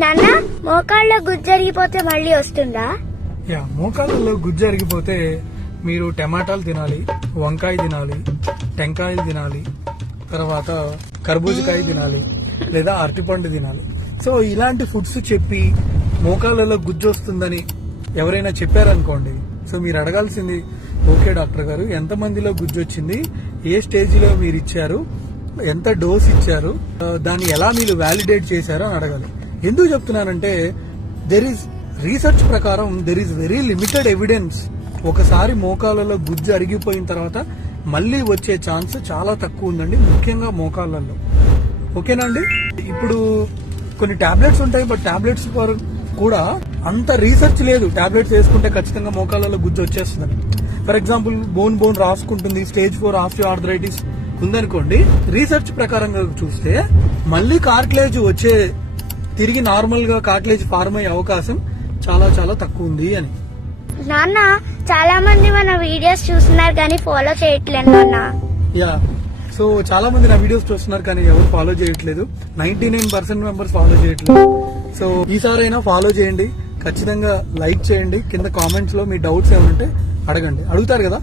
నాన్న మోకాళ్ళలో గుజ్జరిగిపోతే మళ్ళీ వస్తుందా? యా మోకాళ్ళలో గుజ్జు అరిగిపోతే మీరు టమాటాలు తినాలి వంకాయ తినాలి టెంకాయలు తినాలి తర్వాత కర్బూజకాయ తినాలి లేదా అరటిపండు తినాలి. సో ఇలాంటి ఫుడ్స్ చెప్పి మోకాళ్ళలో గుజ్జు వస్తుందని ఎవరైనా చెప్పారనుకోండి సో మీరు అడగాల్సింది ఓకే డాక్టర్ గారు ఎంత మందిలో గుజ్జు వచ్చింది ఏ స్టేజిలో మీరు ఇచ్చారు ఎంత డోస్ ఇచ్చారు దాన్ని ఎలా మీరు వ్యాలిడేట్ చేశారో అని అడగాలి. ఎందుకు చెప్తున్నానంటే దెర్ ఈస్ రీసెర్చ్ ప్రకారం there is very limited evidence ఒకసారి మోకాళ్ళలో గుజ్జు అరిగిపోయిన తర్వాత మళ్ళీ వచ్చే ఛాన్స్ చాలా తక్కువ ఉందండి ముఖ్యంగా మోకాళ్ళల్లో. ఓకేనా అండి? ఇప్పుడు కొన్ని టాబ్లెట్స్ ఉంటాయి బట్ టాబ్లెట్స్ కూడా అంత రీసెర్చ్ లేదు. టాబ్లెట్స్ వేసుకుంటే ఖచ్చితంగా మోకాళ్ళలో గుజ్జు వచ్చేస్తుందని ఫర్ ఎగ్జాంపుల్ బోన్ బోన్ రాసుకుంటుంది స్టేజ్ ఫోర్ ఆస్టియో ఆర్థరైటిస్ ఉందనుకోండి రీసెర్చ్ ప్రకారంగా చూస్తే మళ్ళీ కార్టిలేజ్ వచ్చే తిరిగి నార్మల్గా కార్టిలేజ్ ఫార్మ్ అయ్యే అవకాశం చాలా చాలా తక్కువ ఉంది అని. నాన్న చాలా మంది మన వీడియోస్ చూస్తున్నారు కానీ ఫాలో చేయట్లేదు నాన్న. యా సో చాలా మంది నా వీడియోస్ చూస్తున్నారు కానీ ఎవరు ఫాలో చేయట్లేదు. Ninety nine percent members follow చేయట్లేదు. సో ఈసారైనా ఫాలో చేయండి. ఖచ్చితంగా లైక్ చేయండి. కింద కామెంట్స్లో మీ డౌట్స్ ఏమైనా ఉంటే అడగండి. అడుగుతారు కదా?